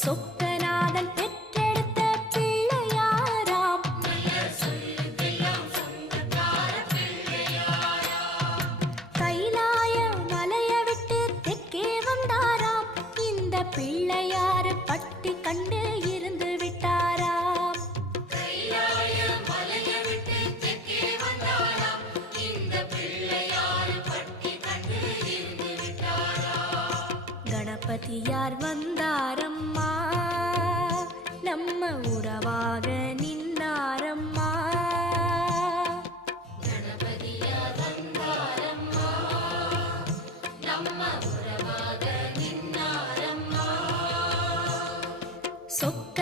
சொக்கநாதன் பெற்றெடுத்த பிள்ளையாராம். கைலாய மலைய விட்டு தெற்கே வந்தாராம். இந்த பிள்ளையாரு பட்டி கண்டு இருந்து விட்டாராம். கணபதியார் வந்தாரம்மா, நம்ம உறவாக நின்னாரம்மா. கணபதியார் வந்தாரம்மா, நம்ம உறவாக நின்னாரம்மா. சொக்க